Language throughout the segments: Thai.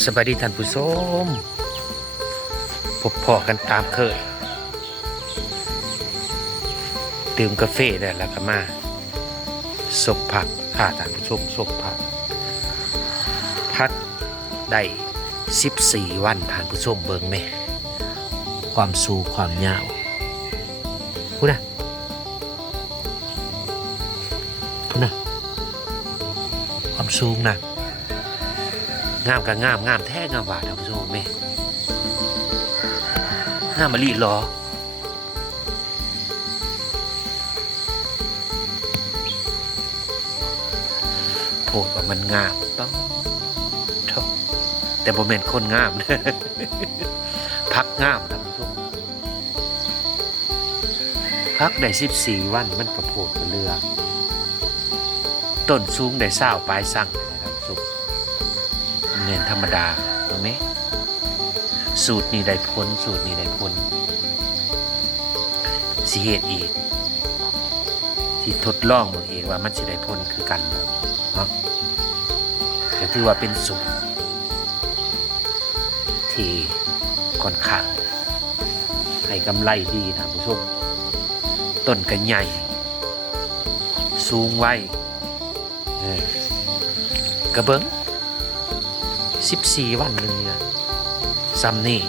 สวัสดีท่านผู้ชมพบพอกันตามเคยดื่มกาแฟได้แล้วก็มาสบผักท่านผู้ชมสบผักพัดได้14 วันท่านผู้ชมเบิ่งแม่ความสูงความยาวพูดนะความสูงนะงามกับงามแท้งามหวานท่านผู้ชมแม่งามมะลิหรอโพดว่ามันงามต้องแต่บ่แม่นคนงาม พักงามท่านผู้ชมพักได้14 วันมันกระโพดกระเรือต้นสูงได้20 ปลายสั่งท่านผู้ชมเงินธรรมดาถูกไหมสูตรนี้ได้พ้นสูตรนี้ได้พ้นสิเหตุอีกที่ทดลองเมืองเองว่ามันสิได้พ้นคือกันเนาะก็ถือว่าเป็นสูตรที่ค่อนข้างให้กำไรดีนะผู้ชมต้นก็ใหญ่สูงไว้กระเบิ้ง14 วันหนึ่งเนี่ยซ้ำนี่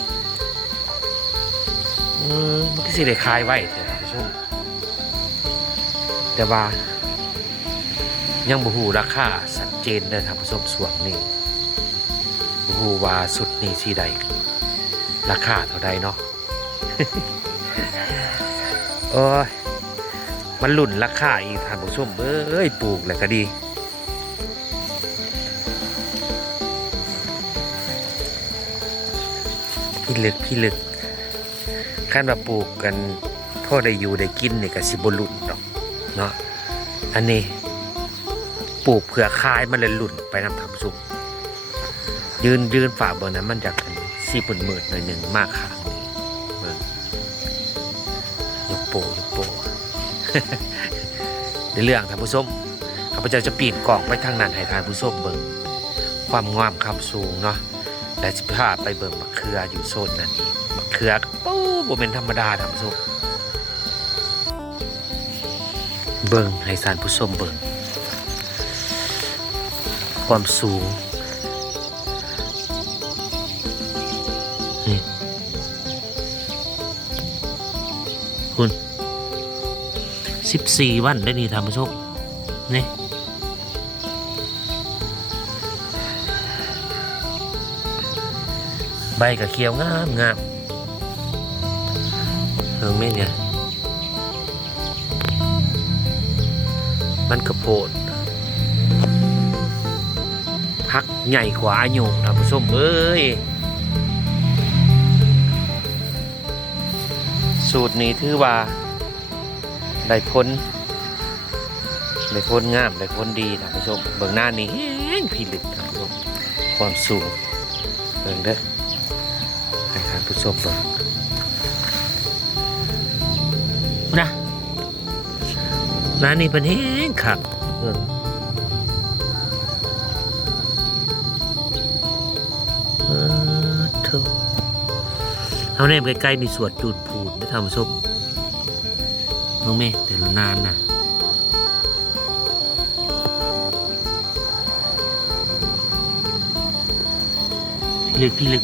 มันก็สิได้คายไว้เถอะท่านผู้ชมแต่ว่ายังบ่ฮู้ราคาชัดเจนเด้อท่านผู้ชมส่วนนี้บ่ฮู้ว่าสุดนี้สิได้ราคาเท่าใดเนาะ โอ้ยมันหลุ่นราคาอีกท่านผู้ชมเอ้ยปลูกแล้วก็ดีพี่ลึกขั้นมาปลูกกันพ่อได้อยู่ได้กินนี่ก็สิบ่หลุ่นดอกเนาะอันนี้ปลูกเผื่อคายมันเลยหลุ่นไปนำท่านผู้ชมยืนฝ่าบนนั้นมันจากสีปุ่นมืดหน่อยหนึ่งมากค่ะเบิ่งยกโปในเรื่องท่านผู้ชมข้าพเจ้าจะปีนกล่องไปทางนั้นให้ท่านผู้ชมเบิ่งความงามความสูงเนาะและจะพาไปเบิ่งมะเขืออยู่โซนนั้นอีกมะเขือปู้บ่เป็นธรรมดาท่านผู้ชมเบิ่งให้ท่านผู้ชมเบิ่งความสูงนี่คุณ14 วันได้นี่ท่านผู้ชมนี่ใบกับเขียวงามเห็นไหมเนี่ยมันกระโพดพักใหญ่กว่าอายุท่านผู้ชมเอ้ยสูตรนี้ถือว่าได้พ้นงามได้พ้นดีท่านผู้ชมเบื้องหน้านี้พี่ลึกท่านผู้ชมความสูงเบิ่งเด้อให้ท่านผู้ชมเบิ่งนะร้านนี้เป็นแห้งครับเบิ่งเถอะเอาเนี่ยใกล้ๆนี่สวดจูดพูดนะท่านผู้ชมน้องเมย์แต่ละนานนะพี่เล็ก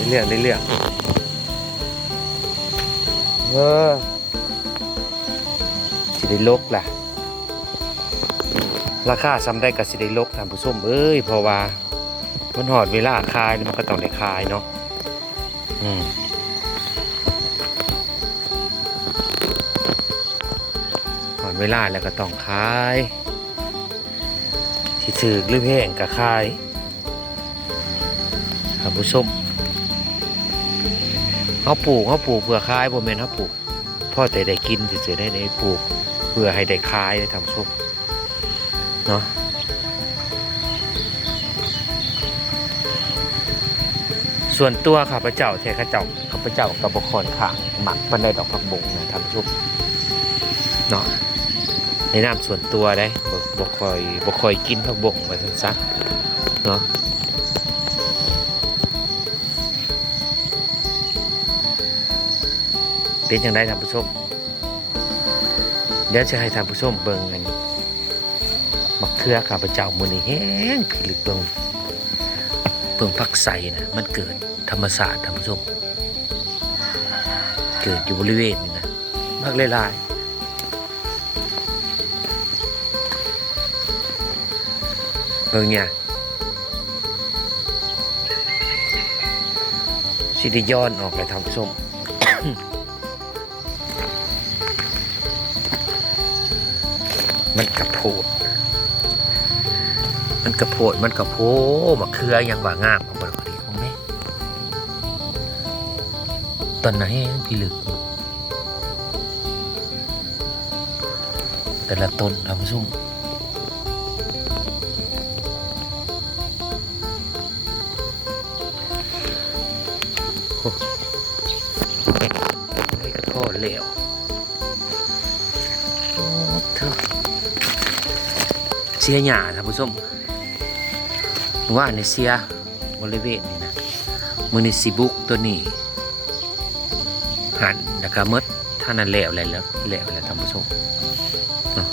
เรื่องสิได้ลกล่ะราคาซ้ำได้กับสิได้ลกท่านผู้ชมเอ้ยเพราะว่ามันหอดเวลาคายมันก็ต้องได้คายเนาะหอดเวลาแล้วก็ต้องคายที่ถือหรือแพงกับคายท่านผู้ชมเขาปลูกเพื่อคายบ่แม่นเขาปลูกพ่อแต่ได้กินเฉยๆได้ปลูกเพื่อให้ได้คายได้ทำซุปเนาะส่วนตัวข้าพเจ้าข้าพเจ้ากับบคอนข้างหมักบันไดดอกผักบงนะทำซุปเนาะใน ให้น้ำส่วนตัวได้บ่ค่อยกินผักบงไว้ซั่นซะเนาะเป็นจังไดท่านผู้ชมเดี๋ยวจะให้ท่านผู้ชมเบิ่งกันบักเขือข้าพเจ้ามื้อนี้แห้งพิลึกเบิ่งผักใสนะมันเกิดธรรมศาสตร์ท่านผู้ชมเกิดอยู่บริเวณนี้นะมักหลายๆเบิ่งเนี่ยสิได้ย้อนออกเลยท่านผู้ชม มันกระโพดมันกระโพมะเขือยังว่างามของมันพอดีของแม่ตอนไหนพี่ลึกแต่ละต้นท่านผู้ชมให้กระโพดเหลวเสียหญ้าท่านผู้ชมว่าในเสียบริเวณนี้นะมือในซีบุกตัวนี้หันแล้วก็มดท่านั้นแล้วท่านผู้ชมเนาะ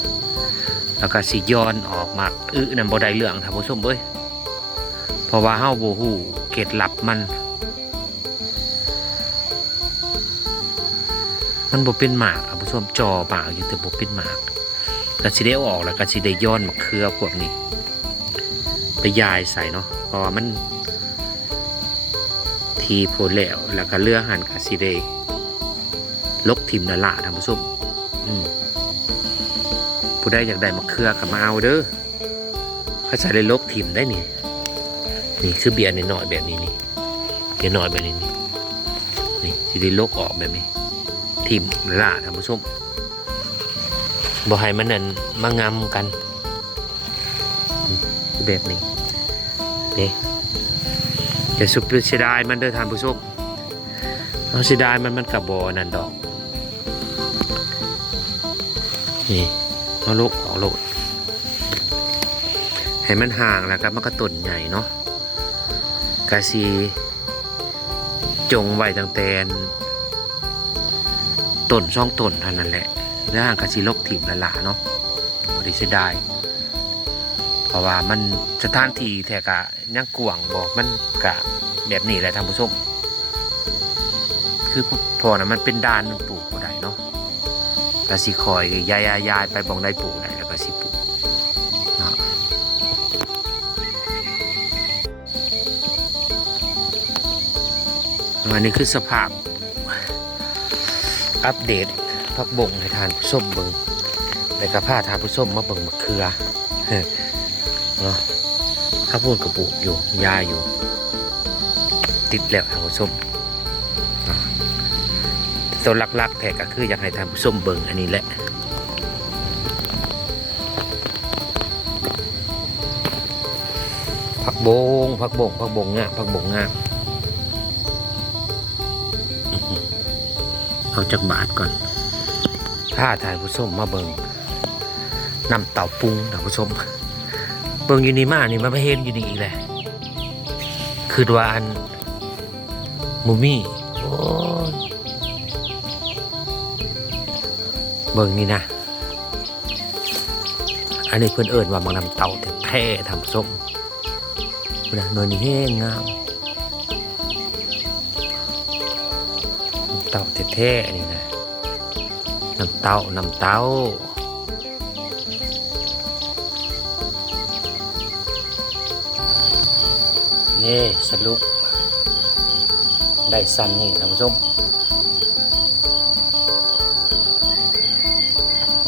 แล้วก็สิย้อนออกมานั่นบ่ได้เรื่องท่านผู้ชมเอ้ยเพราะว่าเฮาบ่ฮู้เกล็ดลับมันบ่เป็นหมากท่านผู้ชมจอหมากอยู่แต่บ่เป็นหมากก็สิได้ออกแล้วก็สิได้ย้อนมะเขือพวกนี้ไปยายใส่เนาะเพราะว่ามันทีโพดแล้วก็เลือหันก็สิได้ลกทิมละท่านผู้ชมผู้ใดอยากได้มะเขือก็มาเอาเด้อเขาจะได้ลกทิมได้นี่คือเบียร์หน่อยแบบนี้นี่เบียร์หน่อยแบบนี้นี่สิได้ลกออกแบบนี้ทิมละท่านผู้ชมบ่ให้มันนั่นมางำกันแบบนี้นี่จะสุดเสียดายมันเด้อท่านผู้ชมเอาเสียดายมันกับบ่นั่นดอกนี่เอาลูกออกโลดให้มันห่างแล้วก็มันก็ต้นใหญ่เนาะกะสีจงไว้ตั้งแต่ต้นช่องต้นเท่านั้นแหละแล้วห่างกะสีลกถิ่มละเนาะพอดีเสียดายเพราะว่ามันสถานที่แท้กะยังกวางบอกมันกะแบบนี้แหละท่านผู้ชมคือพอนะมันเป็นด้านมันปลูกบ่ได้เนาะกะสิคอยยายไปบองได้ปลูกได้แล้วก็สิปลูกเนาะอันนี้คือสภาพอัปเดตพักบงให้ทานผู้ชมเบิ่งแล้วก็พาทานผู้ชมมาเบิ่งมะเขือเนาะข้าวโพดกระปุกอยู่ยาอยู่ติดแล้วท่านผู้ชมตัวหลักๆแท้ก็คืออยากให้ท่านผู้ชมเบิ่งอันนี้แหละผักบงงามผักบงงามเอาจากบาทก่อนพาท่านผู้ชมมาเบิ่งน้ำเต่าปุงท่านผู้ชมเบิ่งอยู่นี่มานี่มาเห็นอยู่นี่อีกแหละคือว่าอันมูมี่โอ้ยเบิ่งนี่นะอันนี้เพื่อนเอิญว่ามังนำเต่าแท้ๆทำส้มนะหน่วยนี้แห้งงามเต่าแท้ๆนี่นะน้ำเต่านี่สรุปได้ซ้ำนี่ท่านผู้ชม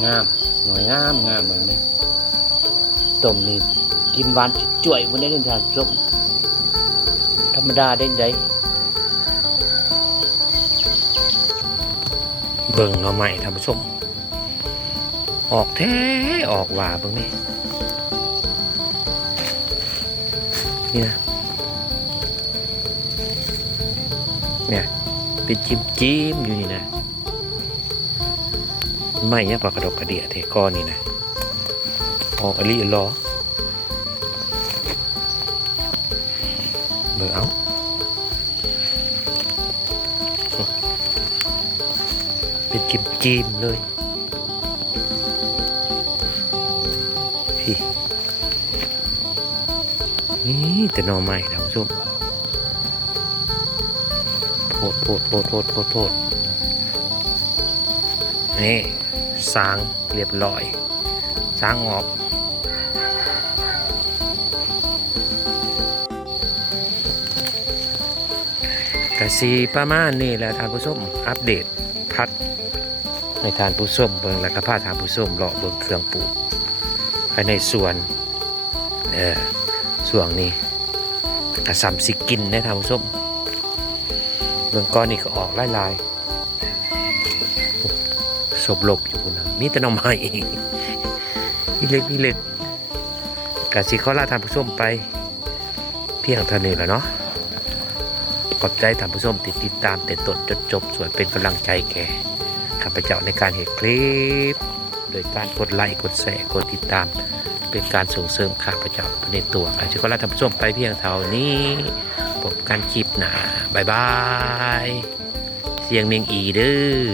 งามหน่วยงามแบบนี้ต้มนี่กินหวานจ่วยมันได้ท่านผู้ชมธรรมดาได้ไงเบิ่งเราใหม่ท่านผู้ชมออกแท้ออกหว่าเบิ่งนี่นี่นะเนี่ยเป็นจิ้มอยู่นี่นะไม่เนี่ยปลากระดกกระเดียเทก้อนนี่นะ ออกอลีเหรอเบิ่งเอาเป็นจิ้มเลยพี่นี่แต่หน่อใหม่ท่านผู้ชมโพดนี่สางเรียบร้อยสางออกกะสีประมาณนี้แหละท่านผู้ชมอัปเดตพัดให้ท่านผู้ชมเบิ่งแล้วก็พาท่านผู้ชมเลาะเบิ่งเครื่องปลูกภายในสวนส่วงนี้กระซำสิกินนะท่านผู้ชมเบิ่งก้อนนี่ก็ออกลายศพหลบอยู่นะมีแต่หน่อไม้นี่เล็กกะสิขอลาท่านผู้ชมไปเพียงเท่านี้แหละเนาะขอบใจท่านผู้ชมติดตามแต่ต้นจนจบส่วนเป็นกำลังใจแก่ข้าพเจ้าในการเห็นคลิปโดยการกดไลค์กดแชร์กดติดตามเป็นการส่งเสริมข้าพเจ้าในตัวอาจจะก็ลาท่านผู้ชมไปเพียงเท่านี้พบกันคลิปหน้าบ๊ายบายเสียงเมียงอีเด้อ